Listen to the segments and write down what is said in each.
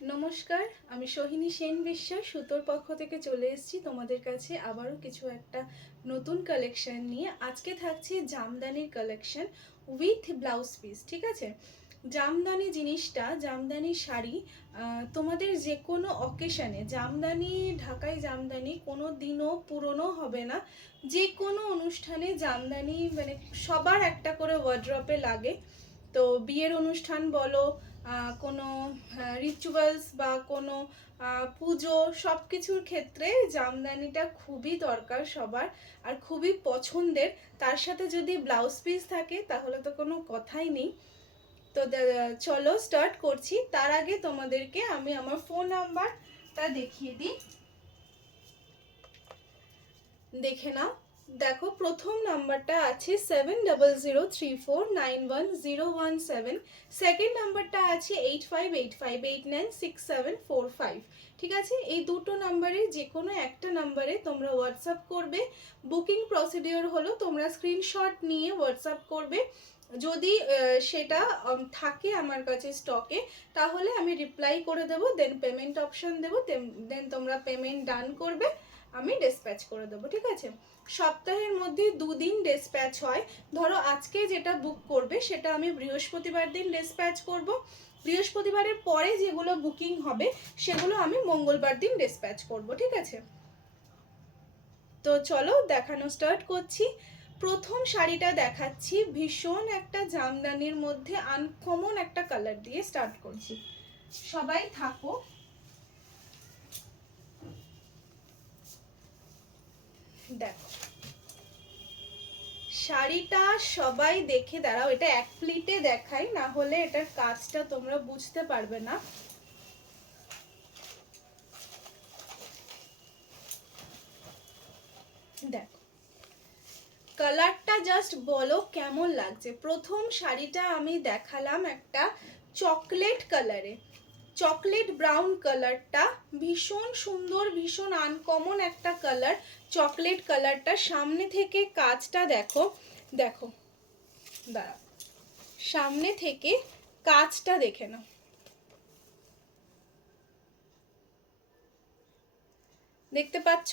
নমস্কার, আমি সোহিনী সেন বিশ্বাস সুতোর পক্ষ থেকে চলে এসেছি তোমাদের কাছে আবারও কিছু একটা নতুন কালেকশন নিয়ে। আজকে থাকছে জামদানির কালেকশন উইথ ব্লাউজ পিস। ঠিক আছে, জামদানি জিনিসটা, জামদানি শাড়ি তোমাদের যে কোনো অকেশনে জামদানি, ঢাকাই জামদানি কোনো দিনও পুরনো হবে না। যে কোনো অনুষ্ঠানে জামদানি মানে সবার একটা করে ওয়ার্ড্রপে লাগে। তো বিয়ের অনুষ্ঠান বলো, কোনো রিচুয়ালস বা কোনো পুজো, সব কিছুর ক্ষেত্রে জামদানিটা খুবই দরকার সবার, আর খুবই পছন্দের। তার সাথে যদি ব্লাউজ পিস থাকে তাহলে তো কোনো কথাই নেই। তো চলো স্টার্ট করছি। তার আগে তোমাদেরকে আমি আমার ফোন নাম্বারটা দেখিয়ে দিই, দেখে নাও। দেখো, প্রথম নাম্বারটা আছে 7003491017। সেকেন্ড নাম্বারটা আছে 8585896745। ঠিক আছে, এই দুটো নাম্বারে যে কোনো একটা নাম্বারে তোমরা হোয়াটসঅ্যাপ করবে। বুকিং প্রসিডিওর হলো তোমরা স্ক্রিনশট নিয়ে হোয়াটসঅ্যাপ করবে। যদি সেটা থাকে আমার কাছে স্টকে, তাহলে আমি রিপ্লাই করে দেবো, দেন পেমেন্ট অপশন দেবো, দেন তোমরা পেমেন্ট ডান করবে, আমি ডিসপ্যাচ করে দেবো। ঠিক আছে, সপ্তাহের মধ্যে দুদিন ডিসপ্যাচ হয়। ধরো আজকে যেটা বুক করবে সেটা আমি বৃহস্পতিবার দিন ডিসপ্যাচ করব, বৃহস্পতিবারের পরে যেগুলো বুকিং হবে সেগুলো আমি মঙ্গলবার দিন ডিসপ্যাচ করব। ঠিক আছে, তো চলো দেখানো স্টার্ট করছি। প্রথম শাড়িটা দেখাচ্ছি, ভীষণ একটা জামদানির মধ্যে আনকমন একটা কালার দিয়ে স্টার্ট করছি। সবাই থাকো। দেখো শাড়িটা, সবাই দেখে দাঁড়াও, এটা এক প্লিটে দেখাই, না হলে এটার কাজটা তোমরা বুঝতে পারবে না। দেখো কালারটা জাস্ট বলো কেমন লাগছে। প্রথম শাড়িটা আমি দেখালাম একটা চকলেট কালারে, চকলেট ব্রাউন কালারটা ভীষণ সুন্দর, ভীষণ আনকমন একটা কালার। চকলেট কালারটা সামনে থেকে কাজটা দেখো, দেখো দাঁড়াও, সামনে থেকে কাজটা দেখে নাও, দেখতে পাচ্ছ?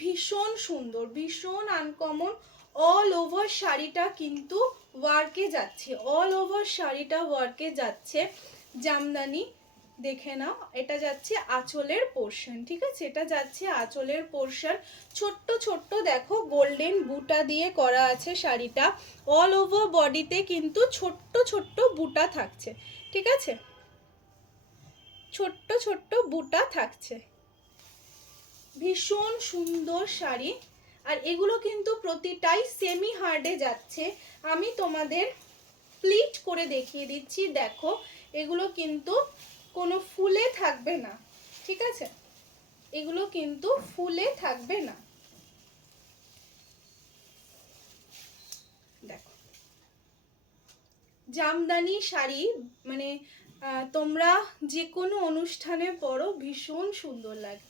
ভীষণ সুন্দর, ভীষণ আনকমন। অল ওভার শাড়িটা কিন্তু ওয়ার্কে যাচ্ছে, অল ওভার শাড়িটা ওয়ার্কে যাচ্ছে জামদানি। দেখে নাও, এটা যাচ্ছে আঁচলের পোর্শন। ঠিক আছে, এটা যাচ্ছে আঁচলের পোর্শন। ছোট্ট ছোট্ট দেখো গোল্ডেন বুটা দিয়ে করা আছে শাড়িটা। অল ওভার বডিতে কিন্তু ছোট্ট ছোট্ট বুটা থাকছে। ঠিক আছে, ছোট্ট ছোট্ট বুটা থাকছে। ভীষণ সুন্দর শাড়ি, আর এগুলো কিন্তু প্রতিটাই সেমি হার্ডে যাচ্ছে। আমি তোমাদের প্লিট করে দেখিয়ে দিচ্ছি। দেখো এগুলো কিন্তু কোনো ফুলে থাকবে না। ঠিক আছে, এগুলো কিন্তু ফুলে থাকবে না। দেখো জামদানি শাড়ি মানে তোমরা যে কোনো অনুষ্ঠানে পরো, ভীষণ সুন্দর লাগে।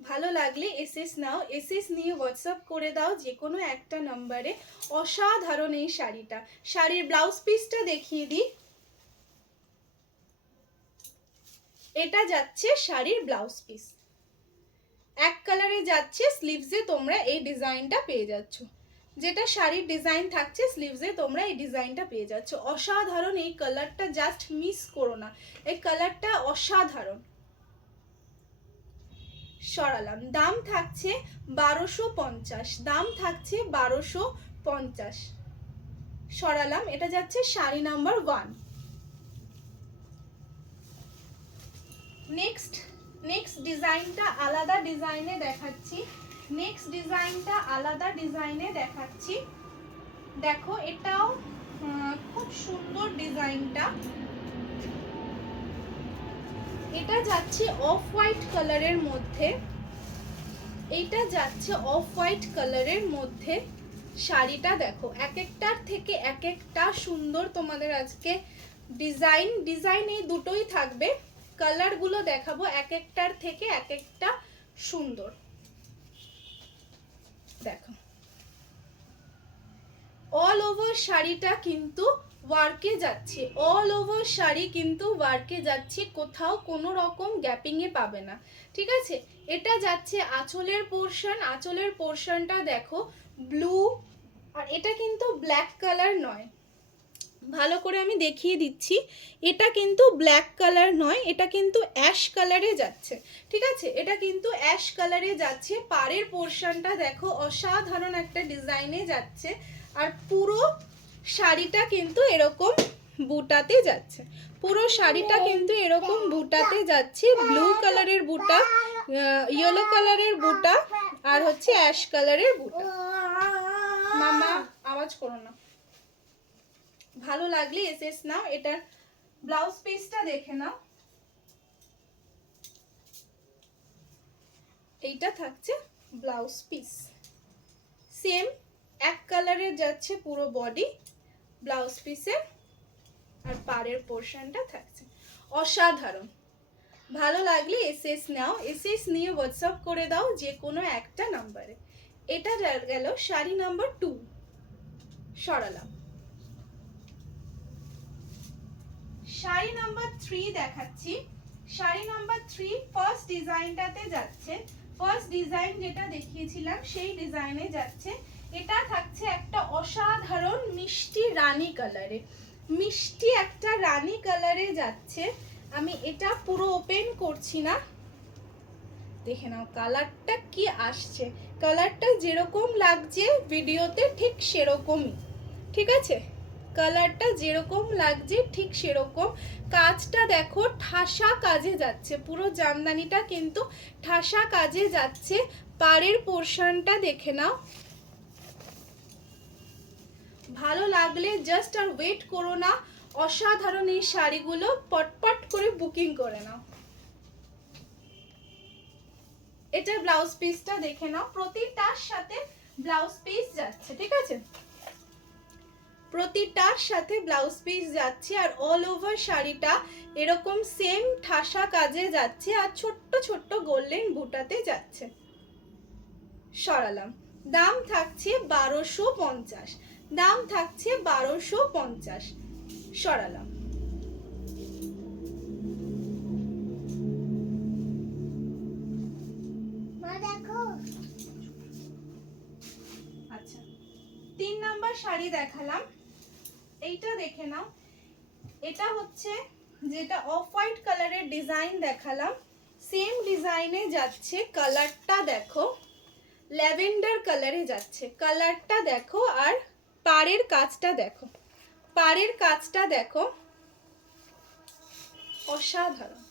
ভালো লাগলে এসএস নাও, এসএস নিয়ে হোয়াটসঅ্যাপ করে দাও যে কোনো একটা নাম্বারে। অসাধারণ এই শাড়িটা। শাড়ির ব্লাউজ পিসটা দেখিয়ে দিই, এটা যাচ্ছে শাড়ির ব্লাউজ পিস। এক কালারে যাচ্ছে, স্লিভসে তোমরা এই ডিজাইনটা পেয়ে যাচ্ছ। যেটা শাড়ির ডিজাইন থাকছে স্লিভসে তোমরা এই ডিজাইনটা পেয়ে যাচ্ছ। অসাধারণ এই কালারটা, জাস্ট মিস করো না, এই কালারটা অসাধারণ। সরালাম, দাম থাকছে 1250, দাম থাকছে 1250। সরালাম, এটা যাচ্ছে শাড়ি নাম্বার 1। নেক্সট ডিজাইনটা আলাদা ডিজাইনে দেখাচ্ছি, নেক্সট ডিজাইনটা আলাদা ডিজাইনে দেখাচ্ছি। দেখো এটাও খুব সুন্দর ডিজাইনটা। এটা যাচ্ছে অফ হোয়াইট কালারের মধ্যে, এটা যাচ্ছে অফ হোয়াইট কালারের মধ্যে। শাড়িটা দেখো এক একটার থেকে এক একটা সুন্দর। তোমাদের আজকে ডিজাইন এই দুটোই থাকবে, কালারগুলো দেখাবো এক একটার থেকে এক একটা সুন্দর। দেখো অল ওভার শাড়িটা কিন্তু ওয়ার্কে যাচ্ছে, অল ওভার শাড়ি কিন্তু ওয়ার্কে যাচ্ছে, কোথাও কোনো রকম গ্যাপিংয়ে পাবে না, ঠিক আছে। এটা যাচ্ছে আঁচলের পোর্শন, আঁচলের পোর্শনটা দেখো ব্লু, আর এটা কিন্তু ব্ল্যাক কালার নয়, ভালো করে আমি দেখিয়ে দিচ্ছি, এটা কিন্তু ব্ল্যাক কালার নয়, এটা কিন্তু অ্যাশ কালারে যাচ্ছে, ঠিক আছে। এটা কিন্তু অ্যাশ কালারে যাচ্ছে। পাড়ের পোর্শনটা দেখো অসাধারণ একটা ডিজাইনে যাচ্ছে, আর পুরো শাড়িটা কিন্তু এরকম বুটাতে যাচ্ছে, পুরো শাড়িটা কিন্তু এরকম বুটাতে যাচ্ছে, ব্লু কালারের বুটা, ইয়েলো কালারের বুটা, আর হচ্ছে অ্যাশ কালারের বুটা। মামা আওয়াজ করো না। ভালো লাগলে এসএস নাও। এটার ব্লাউজ পিসটা দেখে নাও, এইটা থাকছে ব্লাউজ পিস, সেম এক কালারের যাচ্ছে পুরো বডি ব্লাউজ পিসে, আর পাড়ের পোর্শনটা থাকছে অসাধারণ। ভালো লাগলে এসএস নাও, এসএস নিয়ে হোয়াটসঅ্যাপ করে দাও যে কোনো একটা নাম্বারে। এটা গেল শাড়ি নাম্বার 2। সরালাম। শাড়ি নাম্বার 3 দেখাচ্ছি। শাড়ি নাম্বার 3 ফার্স্ট ডিজাইনটাতে যাচ্ছে, ফার্স্ট ডিজাইন যেটা দেখিয়েছিলাম সেই ডিজাইনে যাচ্ছে। এটা থাকছে একটা অসাধারণ মিষ্টি রানী কালারে, মিষ্টি একটা রানী কালারে যাচ্ছে। আমি এটা পুরো ওপেন করছি না, দেখে নাও কালারটা কি আসছে, কালারটা যেরকম লাগছে ভিডিওতে ঠিক সেরকমই, ঠিক আছে। কালারটা যেরকম লাগছে ঠিক সেরকম। কাজটা দেখো ঠাসা কাজে যাচ্ছে, পুরো জামদানিটা কিন্তু ঠাসা কাজে যাচ্ছে। পাড়ের পোর্শনটা দেখে নাও, ভালো লাগলে জাস্ট আর ওয়েট করো না, অসাধারণ এই শাড়িগুলো পটপট করে বুকিং করে নাও। এটা ব্লাউজ পিসটা দেখে নাও, প্রতিটার সাথে ব্লাউজ পিস যাচ্ছে, ঠিক আছে, প্রতিটার সাথে ব্লাউজ পিস যাচ্ছে, আর অল ওভার শাড়িটা এরকম সেম ঠাসা কাজে যাচ্ছে, আর ছোট্ট ছোট্ট গোল্ডেন বুটাতে যাচ্ছে। সরালাম। দাম থাকছে 1250, দাম থাকছে 1250। সরালাম। আচ্ছা, 3 নাম্বার শাড়ি দেখালাম, এইটা দেখে নাও। এটা হচ্ছে যেটা অফ হোয়াইট কালারের ডিজাইন দেখালাম, সেম ডিজাইনে যাচ্ছে, কালারটা দেখো ল্যাভেন্ডার কালারে যাচ্ছে, কালারটা দেখো, আর পাড়ের কাজটা দেখো, পাড়ের কাজটা দেখো অসাধারণ।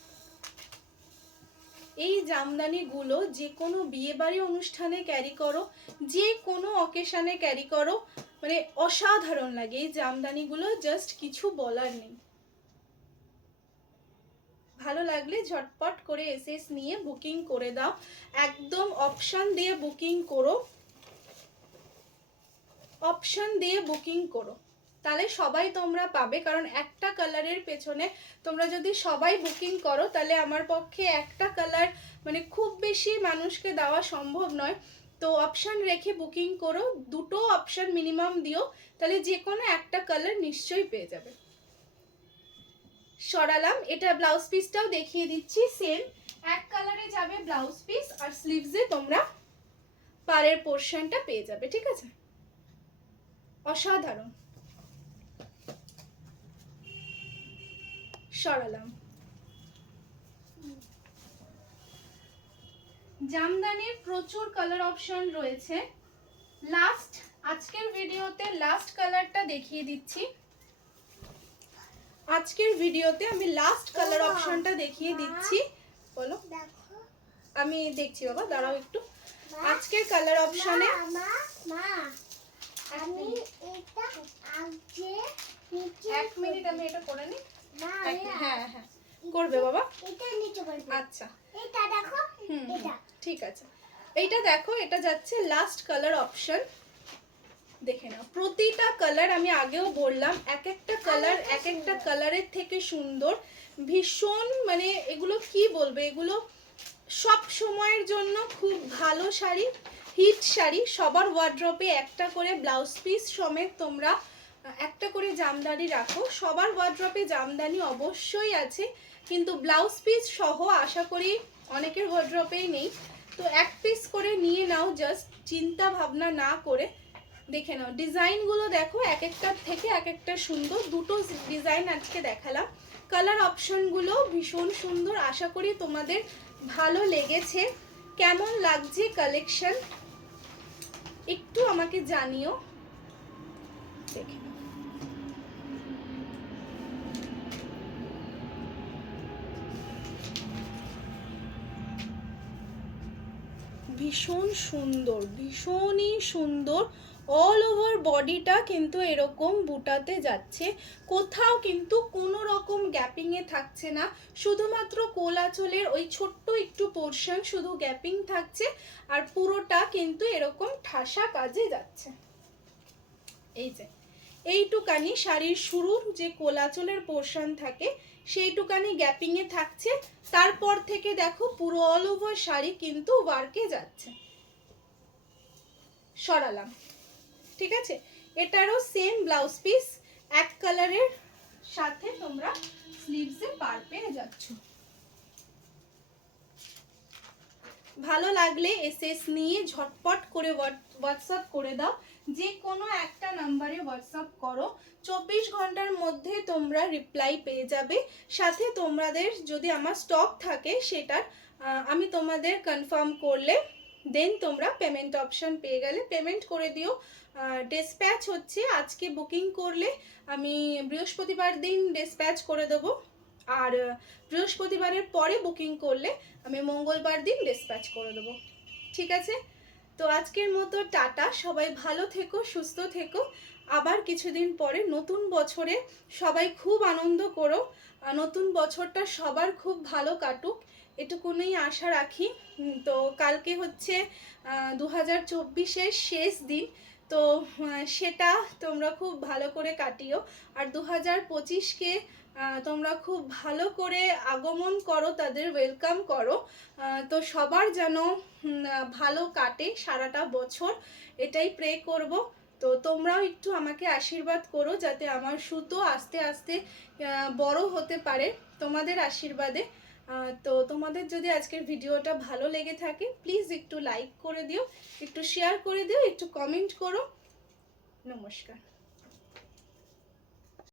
এই জামদানিগুলো যে কোনো বিয়েবাড়ি অনুষ্ঠানে ক্যারি করো, যে কোনো অকেশনে ক্যারি করো, মানে অসাধারণ লাগে এই জামদানিগুলো, জাস্ট কিছু বলার নেই। ভালো লাগলে ঝটপট করে এসএস নিয়ে বুকিং করে দাও, একদম অপশন দিয়ে বুকিং করো, অপশন দিয়ে বুকিং করো, তাহলে সবাই তোমরা পাবে। কারণ একটা কালারের পেছনে তোমরা যদি সবাই বুকিং করো তাহলে আমার পক্ষে একটা কালার মানে খুব বেশি মানুষকে দেওয়া সম্ভব নয়। তো অপশন রেখে বুকিং করো, দুটো অপশন মিনিমাম দিও, তাহলে যে কোনো একটা কালার নিশ্চয়ই পেয়ে যাবে। সরালাম। এটা ব্লাউজ পিসটাও দেখিয়ে দিচ্ছি, সেম এক কালারে যাবে ব্লাউজ পিস, আর স্লিভসে তোমরা পাড়ের পোর্শনটা পেয়ে যাবে, ঠিক আছে। অসাধারণ। সরালাম। জামদানির প্রচুর কালার অপশন রয়েছে, লাস্ট আজকের ভিডিওতে লাস্ট কালারটা দেখিয়ে দিচ্ছি। আজকের ভিডিওতে আমি লাস্ট কালার অপশনটা দেখিয়ে দিচ্ছি। বলো, আমি দেখছি বাবা, দাঁড়াও একটু। আজকের কালার অপশনে আমি এটা আগে এক মিনিট আমি এটা করে নিই। হ্যাঁ হ্যাঁ করবে বাবা, এটা নিচে করবে। আচ্ছা এটা দেখো, এটা ঠিক আছে। এইটা দেখো, এটা যাচ্ছে লাস্ট কালার অপশন, দেখে নাও। প্রতিটা কালার আমি আগেও বললাম, এক একটা কালার এক একটা কালারের থেকে সুন্দর, ভীষণ মানে এগুলো কি বলবো, এগুলো সব সময়ের জন্য খুব ভালো শাড়ি, হিট শাড়ি। সবার ওয়ার্ড্রপে একটা করে ব্লাউজ পিস সমেত তোমরা একটা করে জামদানি রাখো। সবার ওয়ার্ড্রপে জামদানি অবশ্যই আছে, কিন্তু ব্লাউজ পিস সহ আশা করি অনেকের ওয়ার্ড্রপেই নেই। তো এক পিস করে নিয়ে নাও, জাস্ট চিন্তা ভাবনা না করে। দেখে নাও ডিজাইনগুলো, দেখো এক একটার থেকে এক একটা সুন্দর। দুটো ডিজাইন আজকে দেখালাম। কালার অপশনগুলো ভীষণ সুন্দর, আশা করি তোমাদের ভালো লেগেছে। কেমন লাগছে কালেকশন একটু আমাকে জানিও। দেখে নাও ভীষণ সুন্দর, ভীষণই সুন্দর। অল ওভার বডিটা কিন্তু এরকম বুটাতে যাচ্ছে, কোথাও কিন্তু কোনো রকম গ্যাপিংয়ে থাকছে না। শুধুমাত্র কোল আঁচলের ওই ছোট্ট একটু পোর্শন শুধু গ্যাপিং থাকছে, আর পুরোটা কিন্তু এরকম ঠাসা কাজে যাচ্ছে। এই যে এইটুকানি শাড়ির শুরুর যে কোল আঁচলের পোর্শন থাকে সেইটুকানি গ্যাপিংয়ে থাকছে, তারপর থেকে দেখো পুরো অল ওভার শাড়ি কিন্তু ওয়ার্কে যাচ্ছে। সরালাম, ঠিক আছে। এটারও সেম ব্লাউজ পিস, এক কালারের সাথে তোমরা স্লিভসে পার পেয়ে যাচ্ছ। ভালো লাগলে এসএস নিয়ে ঝটপট করে হোয়াটসঅ্যাপ করে দাও। যে কোনো একটা নাম্বারে হোয়াটসঅ্যাপ করো, 24 ঘন্টার মধ্যে তোমরা রিপ্লাই পেয়ে যাবে। সাথে তোমাদের যদি আমার স্টক থাকে সেটার আমি তোমাদের কনফার্ম করলে দেন তোমরা পেমেন্ট অপশন পেয়ে গেলে পেমেন্ট করে দিও। ডিসপ্যাচ হচ্ছে আজকে বুকিং করলে আমি বৃহস্পতিবার দিন ডিসপ্যাচ করে দেবো, আর বৃহস্পতিবারের পরে বুকিং করলে আমি মঙ্গলবার দিন ডিসপ্যাচ করে দেবো, ঠিক আছে। তো আজকের মতো টাটা, সবাই ভালো থেকো, সুস্থ থেকো। আবার কিছুদিন পরে নতুন বছরে সবাই খুব আনন্দ করো, নতুন বছরটা সবার খুব ভালো কাটুক এটুকুনই আশা রাখি। তো কালকে হচ্ছে 2024-এর শেষ দিন, তো সেটা তোমরা খুব ভালো করে কাটিও। আর 2025-কে তোমরা খুব ভালো করে আগমন করো, তাদের ওয়েলকাম করো। তো সবার যেন ভালো কাটে সারাটা বছর, এটাই প্রে করব। তো তোমরাও একটু আমাকে আশীর্বাদ করো যাতে আমার সুতো আস্তে আস্তে বড় হতে পারে তোমাদের আশীর্বাদে। তো তোমাদের যদি আজকের ভিডিওটা ভালো লেগে থাকে প্লিজ একটু লাইক করে দিও, একটু শেয়ার করে দিও, একটু কমেন্ট করো। নমস্কার।